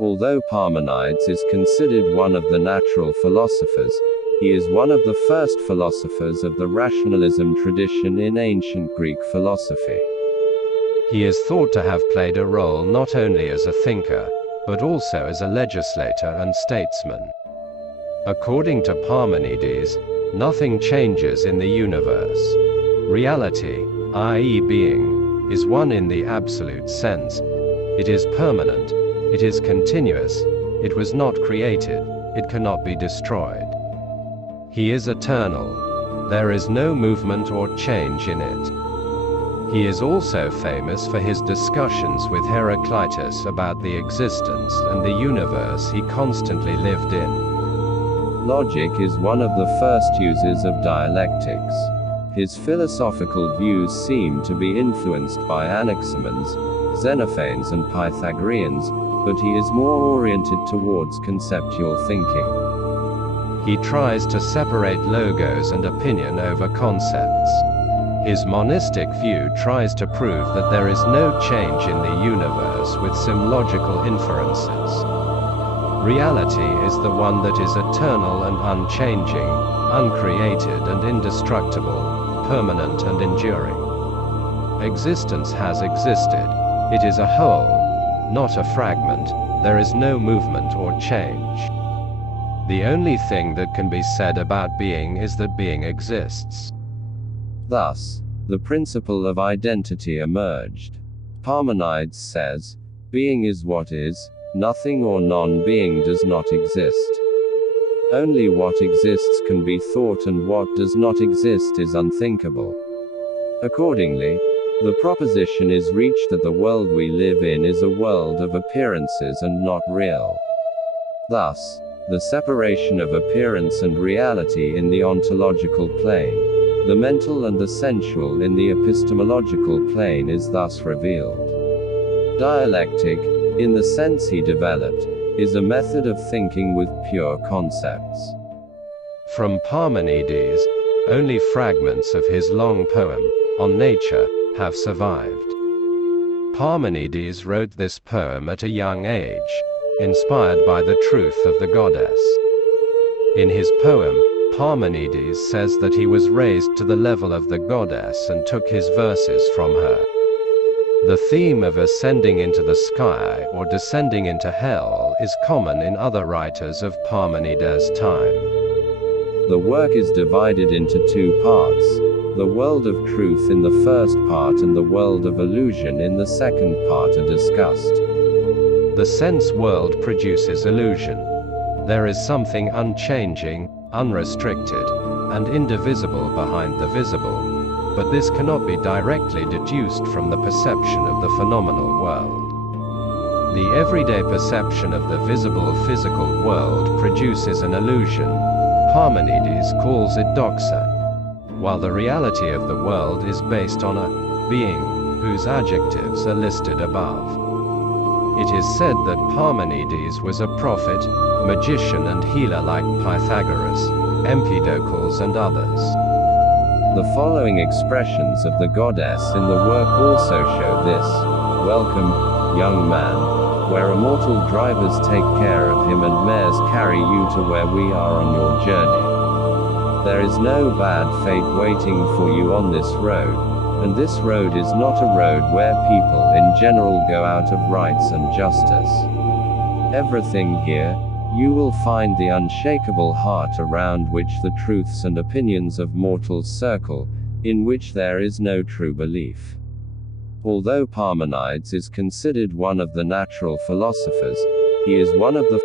Although Parmanides is considered one of the natural philosophers, he is one of the first philosophers of the rationalism tradition in ancient Greek philosophy. He is thought to have played a role not only as a thinker, but also as a legislator and statesman. According to Parmenides, nothing changes in the universe. Reality, i.e. being, is one in the absolute sense. It is permanent, it is continuous, it was not created, it cannot be destroyed. He is eternal. There is no movement or change in it. He is also famous for his discussions with Heraclitus about the existence and the universe he constantly lived in. Logic is one of the first users of dialectics. His philosophical views seem to be influenced by Anaximand's, Xenophanes and Pythagoreans, but he is more oriented towards conceptual thinking. He tries to separate logos and opinion over concepts. His monistic view tries to prove that there is no change in the universe with some logical inferences. Reality is the one that is eternal and unchanging, uncreated and indestructible, permanent and enduring. Existence has existed. It is a whole, not a fragment. There is no movement or change. The only thing that can be said about being is that being exists. Thus, the principle of identity emerged. Parmenides says, being is what is, nothing or non-being does not exist. Only what exists can be thought and what does not exist is unthinkable. Accordingly, the proposition is reached that the world we live in is a world of appearances and not real. Thus, the separation of appearance and reality in the ontological plane, the mental and the sensual in the epistemological plane is thus revealed. Dialectic, in the sense he developed, is a method of thinking with pure concepts. From Parmenides, only fragments of his long poem, On Nature, have survived. Parmenides wrote this poem at a young age, inspired by the truth of the goddess. In his poem, Parmenides says that he was raised to the level of the goddess and took his verses from her. The theme of ascending into the sky or descending into hell is common in other writers of Parmenides' time. The work is divided into two parts. The world of truth in the first part and the world of illusion in the second part are discussed. The sense world produces illusion. There is something unchanging, unrestricted, and indivisible behind the visible, but this cannot be directly deduced from the perception of the phenomenal world. The everyday perception of the visible physical world produces an illusion. Parmenides calls it doxa, while the reality of the world is based on a being, whose adjectives are listed above. It is said that Parmenides was a prophet, magician and healer like Pythagoras, Empedocles and others. The following expressions of the goddess in the work also show this. Welcome, young man, where immortal drivers take care of him and mares carry you to where we are on your journey. There is no bad fate waiting for you on this road. And this road is not a road where people in general go out of rights and justice. Everything here, you will find the unshakable heart around which the truths and opinions of mortals circle, in which there is no true belief. Although Parmenides is considered one of the natural philosophers, he is one of the